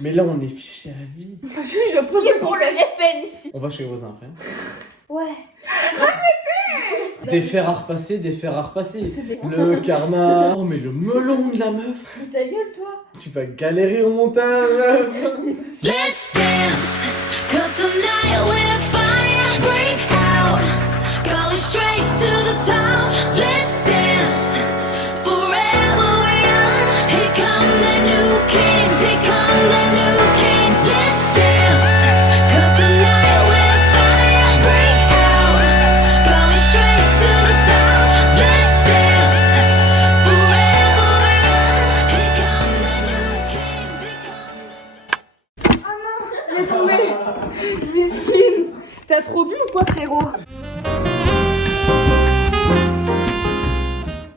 Mais là, on est fiché à vie. Je pose C'est pour le FN ici. On va chez les voisins après. Ouais. Des fers à repasser, des fers à repasser. C'est des- Le karma. Oh, mais le melon de la meuf. Mais ta gueule, toi. Tu vas galérer au montage. Let's dance, 'cause tonight we're fire break out, going straight to the top. Let's dance, forever young. Here come the new kings, here come the new king. Let's dance, 'cause tonight we're fire break out, going straight to the top. Let's dance, forever young. Here come the new kings, here come. Il est tombé. Miskin. T'as trop bu ou quoi, frérot?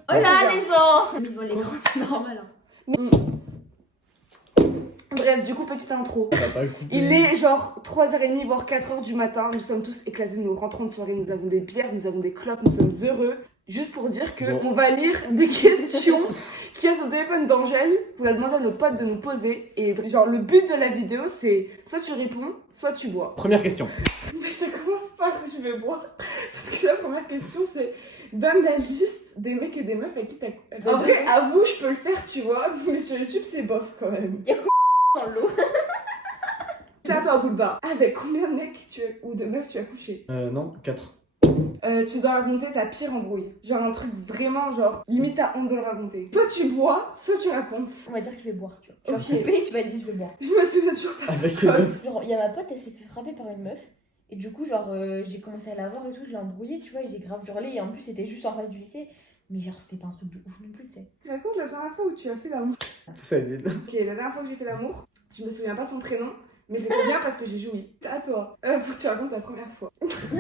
Oh c'est là, bien. les gens. Devant l'écran, c'est normal. Hein. Bref, du coup, petite intro. Ça va pas le couper. Il est genre 3h30 voire 4h du matin. Nous sommes tous éclatés, nous rentrons de soirée, nous avons des bières, nous avons des clopes, nous sommes heureux. Juste pour dire que Bon. on va lire des questions qu'il y a sur le téléphone d'Angèle. On va demander à nos potes de nous poser. Et genre, le but de la vidéo, c'est soit tu réponds, soit tu bois. Première question. Mais ça commence par je vais boire. Parce que la première question, c'est donne la liste des mecs et des meufs avec qui t'as. En vrai, avoue, je peux le faire, tu vois. Mais sur YouTube, c'est bof quand même. Dans l'eau. C'est à toi, Boulba. Avec combien de mecs ou de meufs tu as couché? Non, 4. Tu dois raconter ta pire embrouille. Genre un truc vraiment, genre, limite t'as honte de le raconter. Soit tu bois, soit tu racontes. On va dire que je vais boire, tu vois. Ok. Oui, tu vas dire je vais boire. Je me souviens toujours pas. Avec une meuf. Genre, il y a ma pote, elle s'est fait frapper par une meuf. Et du coup, genre, j'ai commencé à la voir et tout, je l'ai embrouillée, tu vois, et j'ai grave hurlé. Et en plus, c'était juste en face du lycée. Mais genre, c'était pas un truc de ouf non plus, tu sais. Raconte la dernière fois où tu as fait l'amour. Ça aide. Ok, la dernière fois que j'ai fait l'amour, je me souviens pas son prénom, mais c'était bien parce que j'ai joui. C'est à toi. Faut que tu racontes ta première fois. Le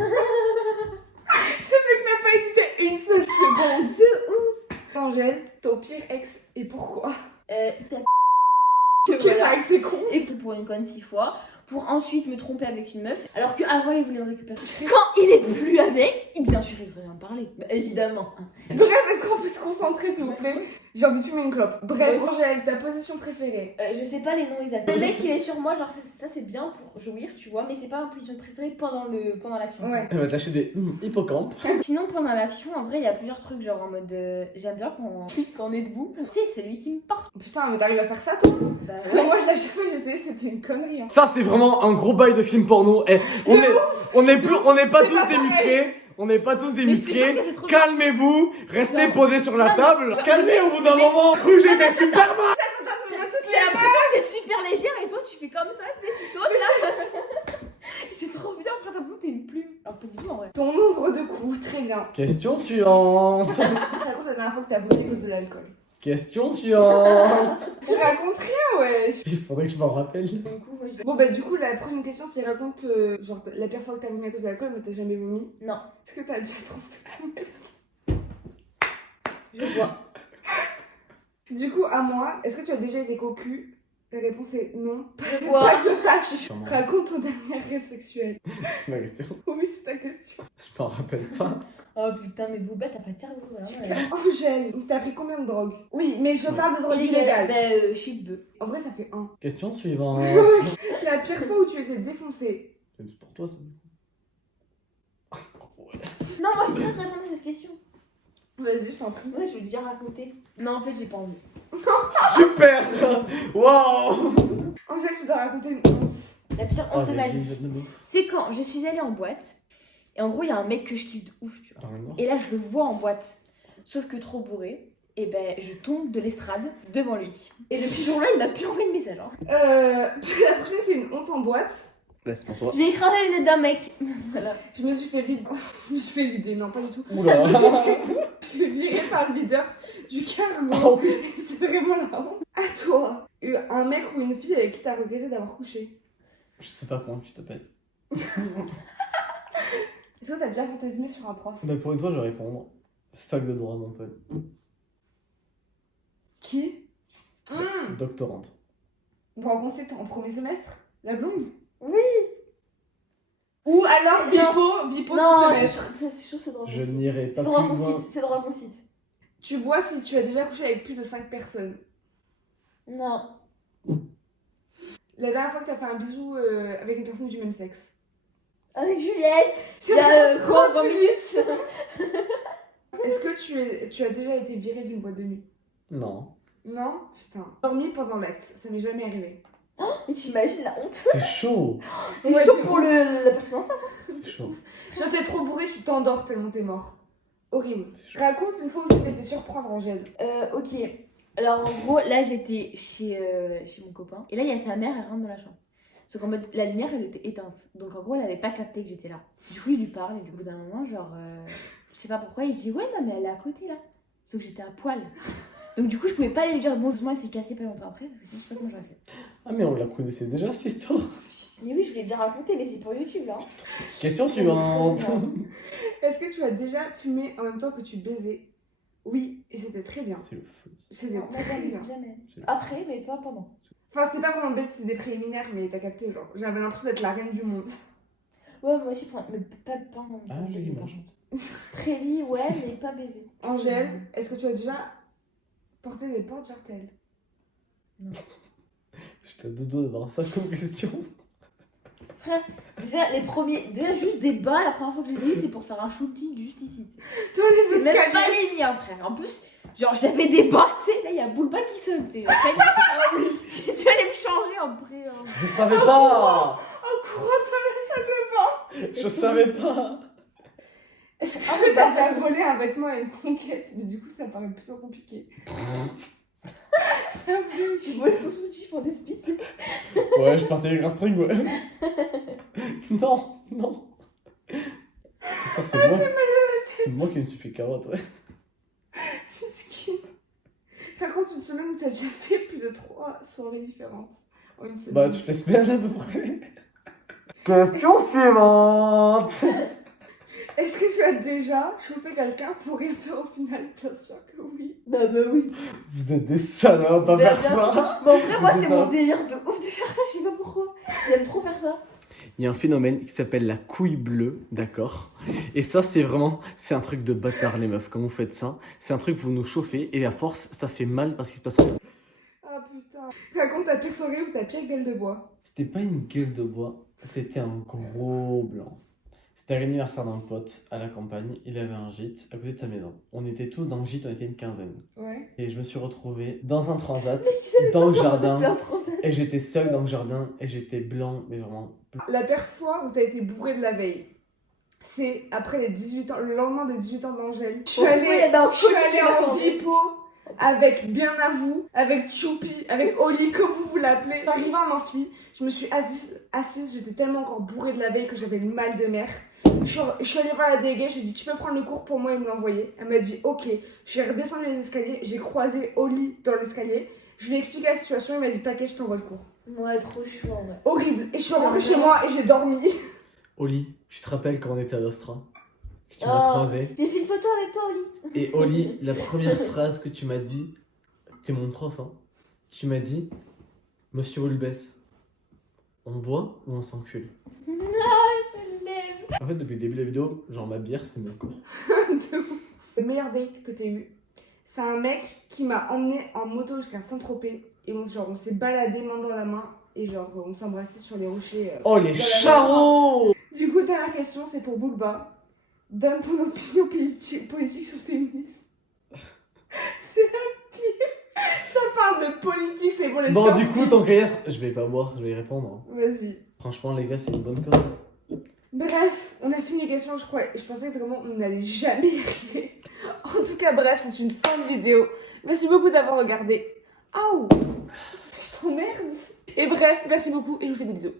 mec n'a pas hésité une seule seconde. C'est ouf. Angèle, ton pire ex et pourquoi? C'est Qu'est-ce que ça avec ses cons? et pour une conne 6 fois, pour ensuite me tromper avec une meuf, alors qu'avant il voulait me récupérer. Quand il est plus avec, bien sûr il devrait en parler. Bah, évidemment. Bref, est-ce qu'on peut se concentrer s'il vous plaît? J'ai envie de fumer une clope. Bref, Ouais. Angèle, ta position préférée? Je sais pas les noms exacts. Le mec il est sur moi, genre ça c'est bien pour jouir, tu vois, mais c'est pas ma position préférée pendant l'action. Ouais. Elle va te lâcher des hippocampes. Sinon pendant l'action, en vrai il y a plusieurs trucs, genre en mode j'aime bien quand on est debout. Tu sais, c'est lui qui me porte. Putain, mais t'arrives à faire ça toi? Bah, Parce ouais. que moi, à chaque fois que j'ai essayé, c'était une connerie. Hein. Ça, c'est vraiment un gros bail de film porno. Eh, on n'est pas C'est tous pas des pareil. musclés. On n'est pas tous des Mais c'est musclés. pas que c'est trop bien. Calmez-vous. Restez Non. posés sur la Non, table. mais- Calmez au bout d'un mais- moment. Cru, j'étais super mal. T'as l'impression que t'es super légère et toi tu fais comme ça, tu sais, tu sautes là. C'est trop bien, après t'as l'impression que t'es une plume. Alors pas du tout en vrai. Ton nombre de coups, très bien. Question suivante. Raconte la dernière fois que t'as vomi à cause de l'alcool. Question suivante. Tu racontes rien, ouais. Il faudrait que je m'en rappelle. Du coup, moi je... Bon, bah, du coup, la prochaine question, c'est raconte genre la pire fois que t'as vomi à cause de l'alcool, mais t'as jamais vomi. Non, Est-ce que t'as déjà trompé ton mec? je bois. Du coup, à moi, est-ce que tu as déjà été cocu? La réponse est non. Je Pas bois. que je sache. Comment Raconte ton dernier rêve sexuel. C'est ma question. Oui, c'est ta question. Je m'en rappelle pas. Oh putain, mais Booba, t'as pas de cerveau, vraiment. Angèle, t'as pris combien de drogue? Oui, mais je parle de drogue Illégal. illégale. Bah, shit bœuf. En vrai, ça fait 1. Question suivante. La pire fois où tu étais défoncé. C'est pour toi, ça. Non, moi je sais pas répondre à cette question. Vas-y, je t'en prie. Ouais, je vais déjà raconter. Non, en fait, j'ai pas envie. Super. Waouh. Angèle, tu dois raconter une honte. La pire Oh, honte de ma j'ai vie. dit, C'est quand je suis allée en boîte. Et en gros, il y a un mec que je kiffe de ouf, tu vois. Attends, mais Et là, je le vois en boîte. Sauf que trop bourré. Et ben, je tombe de l'estrade devant lui. Et depuis ce jour-là, il m'a plus envoyé de message. Hein. La prochaine, c'est une honte en boîte. bah, c'est pour toi. J'ai écrasé la lunette d'un mec. Voilà. Je me suis fait vider. Je me suis fait vider, non, pas du tout. Oula. Je me suis fait virer par le videur du cargo. Oh oui. C'est vraiment la honte. À toi, un mec ou une fille avec qui t'as regretté d'avoir couché. Je sais pas comment tu t'appelles. Est-ce que t'as déjà fantasmé sur un prof? Bah, pour une fois, je vais répondre. Fac de droit, mon pote. Qui? Doctorante. Droit conseil en premier semestre? La blonde? Oui. Ou alors Non. Vipo Non, ce semestre? c'est chaud, c'est drôle. Je n'irai pas C'est plus drôle qu'on loin. cite. C'est drôle qu'on cite. Tu bois si tu as déjà couché avec plus de 5 personnes. Non. La dernière fois que t'as fait un bisou avec une personne du même sexe. Avec Juliette. J'ai Il y a vraiment trop 20 minutes. Est-ce que tu as déjà été virée d'une boîte de nuit? Non. Non? Putain. Dormi pendant l'acte, ça m'est jamais arrivé. Mais t'imagines la honte. C'est chaud. C'est Ouais, chaud c'est pour la personne en face. C'est chaud. Genre t'es trop bourré, tu t'endors tellement t'es mort. Horrible. C'est chaud. Raconte une fois où tu t'es fait surprendre, Angèle. Ok. Alors en gros, là j'étais chez mon copain. Et là il y a sa mère, elle rentre dans la chambre. Sauf qu'en mode, la lumière elle était éteinte. Donc en gros, elle avait pas capté que j'étais là. Du coup, il lui parle et du bout d'un moment, genre, je sais pas pourquoi, il dit ouais, non, mais elle est à côté là. Sauf que j'étais à poil. Donc du coup, je pouvais pas lui dire bonjour, moi, elle s'est cassée pas longtemps après parce que sinon, je sais pas comment j'aurais fait. Ah, mais on la connaissait déjà cette histoire. Mais oui, je l'ai déjà raconté, mais c'est pour YouTube là. Question suivante. Est-ce que tu as déjà fumé en même temps que tu baisais? Oui, et c'était très bien. C'est le feu. C'était Non, moi, très bien. jamais. C'est- Après, mais pas pendant. Enfin, c'était pas vraiment baiser, c'était des préliminaires, mais t'as capté, genre. J'avais l'impression d'être la reine du monde. Ouais, moi aussi, mais pas en même temps. Ah, j'ai baiser, l'image. par contre. Prélis, ouais, mais pas baiser. Angèle, est-ce que tu as déjà porté des portes jartelles? J'étais à deux doigts d'avoir ça comme question. Frère, déjà juste des bas, la première fois que je les ai eu, c'est pour faire un shooting juste ici. Tu sais. Dans C'est les même escaliers. pas les miens, frère. En plus, genre j'avais des bas, tu sais, là il y a Boulba qui sonne, tu sais. Tu allais me changer en prix. Hein. Je savais pas. En courant dans la salle de bain. Je savais pas. Est-ce que t'as déjà volé un vêtement à une conquête? Mais du coup, ça paraît plutôt compliqué. J'ai volé son soutif en despite. Ouais, je partais avec un string, ouais. Non, non. Putain, c'est moi. C'est moi qui me suis fait carotte, ouais. Miskin. Raconte une semaine où t'as déjà fait plus de 3 soirées différentes. En une semaine. Bah, toutes les semaines à peu près. Question suivante. Est-ce que tu as déjà chauffé quelqu'un pour rien faire au final? Bien sûr que oui. Bah oui. Vous êtes des salopes à Bah, faire bien ça. sûr. Mais en vrai, moi C'est c'est ça. mon délire de ouf de faire ça, je sais pas pourquoi. J'aime trop faire ça. Il y a un phénomène qui s'appelle la couille bleue, d'accord? Et ça, c'est vraiment, c'est un truc de bâtard, les meufs. Quand vous faites ça, c'est un truc, vous nous chauffez et à force, ça fait mal parce qu'il se passe rien. Ah putain. Raconte ta pire soirée ou ta pire gueule de bois. C'était pas une gueule de bois, c'était un gros blanc. C'était l'anniversaire d'un pote à la campagne, il avait un gîte à côté de sa maison. On était tous dans le gîte, on était une quinzaine. Ouais. Et je me suis retrouvé dans un transat, dans le jardin, et j'étais seul dans le jardin, et j'étais blanc, mais vraiment blanc. La pire fois où t'as été bourré de la veille, c'est après les 18 ans, le lendemain des 18 ans d'Angèle. Je suis allée en Vipo avec Bien à vous, avec Choupi, avec Oli, comme vous l'appelez. J'arrivais en amphi, je me suis assise, j'étais tellement encore bourrée de la veille que j'avais le mal de mer. Je suis allée voir la déléguée, je lui ai dit tu peux prendre le cours pour moi et me l'envoyer. Elle m'a dit ok. J'ai redescendu les escaliers, j'ai croisé Oli dans l'escalier. Je lui ai expliqué la situation, il m'a dit t'inquiète, je t'envoie le cours. Ouais, trop chou en vrai. Horrible. Et je suis rentrée chez moi et j'ai dormi. Oli, tu te rappelles quand on était à l'Ostra? Tu m'as Oh. croisé. J'ai fait une photo avec toi, Oli. Et Oli, la première phrase que tu m'as dit, t'es mon prof, hein. Tu m'as dit, Monsieur Olbès, on boit ou on s'encule? Je l'aime. En fait, depuis le début de la vidéo, genre ma bière, c'est mon cours. De ouf. Le meilleur date que t'aies eu, c'est un mec qui m'a emmené en moto jusqu'à Saint-Tropez. Et on s'est baladé main dans la main. Et genre, on s'embrassait sur les rochers. Oh, les dans la charros! Du coup, dernière question, c'est pour Boulba. Donne ton opinion politique sur le féminisme. C'est la pire. Ça parle de politique, c'est pour les Bon, sciences. du coup, tant qu'à y être, je vais pas boire, je vais y répondre. Vas-y. Franchement, les gars, c'est une bonne cause. Bref, on a fini les questions, je crois. Je pensais vraiment qu'on n'allait jamais y arriver. En tout cas, bref, c'est une fin de vidéo. Merci beaucoup d'avoir regardé. Aouh! Je t'emmerde. Et bref, merci beaucoup et je vous fais des bisous.